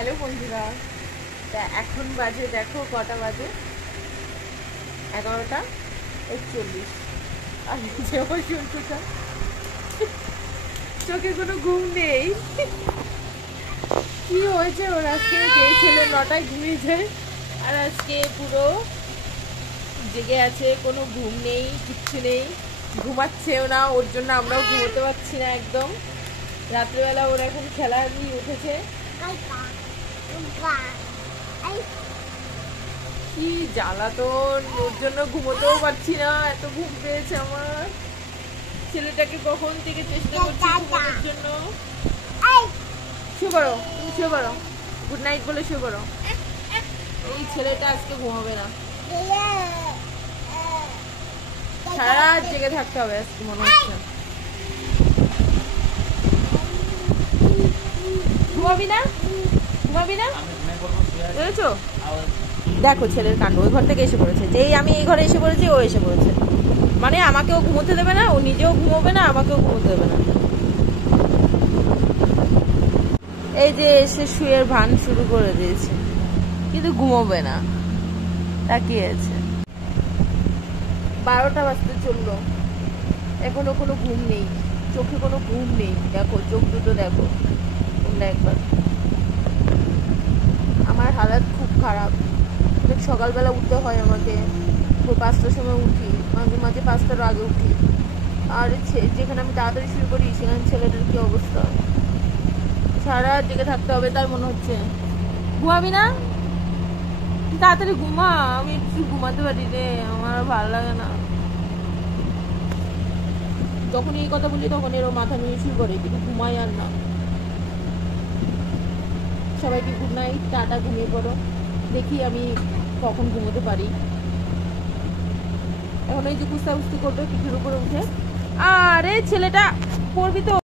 Hello বন্ধুরা, তা এখন বাজে দেখো কটা বাজে, 11:41। আর চোখে কোনো ঘুম নেই। কি হয়েছে ওর আজকে? যে ছেলে 9টায় ঘুমিয়েছে আর আজকে পুরো জেগে আছে, কোনো ঘুম নেই, কিচ্ছু নেই, ঘুমাচ্ছেও না। ওর জন্য আমরাও ঘুমোতে পারছি না একদম। রাত্রেবেলা ওর এখন খেলা নিয়ে উঠেছে। কি জ্বালাতন, ওর জন্য ঘুমোতেও পারছি না, এত ঘুম পেয়েছে আমার। ছেলেটাকে কখন থেকে চেষ্টা করছি ঘুমানোর জন্য। শুয়ে পড়ো, তুমি শুয়ে পড়ো, গুড নাইট বলে শুয়ে পড়ো। এই ছেলেটা আজকে ঘুমাবে না, সারা রাত জেগে থাকতে হবে আজকে মনে হচ্ছে। ঘুমাবি না, ঘুমাবি না, বুঝেছো? দেখো ছেলের কাণ্ড, ওই ঘর থেকে এসে পড়েছে। যেই আমি এই ঘরে এসে পড়েছি ও এসে পড়েছে, মানে আমাকেও ঘুমোতে দেবে না, ও নিজেও ঘুমোবে না, আমাকেও ঘুমোতে দেবে না। এই যে এসে শুয়ের ভান শুরু করে দিয়েছে, কিন্তু ঘুমোবে না, তাকিয়ে আছে। 12টা বাজতে চললো, এখনো কোনো ঘুম নেই, চোখে কোনো ঘুম নেই। দেখো চোখ দুটো দেখো, তোমরা একবার। আমার হালাত খুব খারাপ। সকালবেলা উঠতে হয় আমাকে, 5টার সময় উঠি, মাঝে মাঝে 5টার আগে উঠি। আর যেখানে আমি তাড়াতাড়ি শুরু করি সেখানে ছেলেটার কি অবস্থা। সারা রাত জেগে থাকতে হবে তার মনে হচ্ছে। ঘুমাবি না, তাড়াতাড়ি ঘুমা, আমি একটু ঘুমাতে পারি রে, আমার ভালো লাগে না। যখন এই কথা বলি তখন এরও মাথা নিয়ে শুরু করে, কিন্তু ঘুমাই আর না। সবাইকে গুড নাইট, টাটা, ঘুমিয়ে পড়ো। দেখি আমি কখন ঘুমোতে পারি। এখন এই যে কুস্তাকুস্তি করবে পিঠের উপরে উঠে। আরে ছেলেটা পড়বি তো।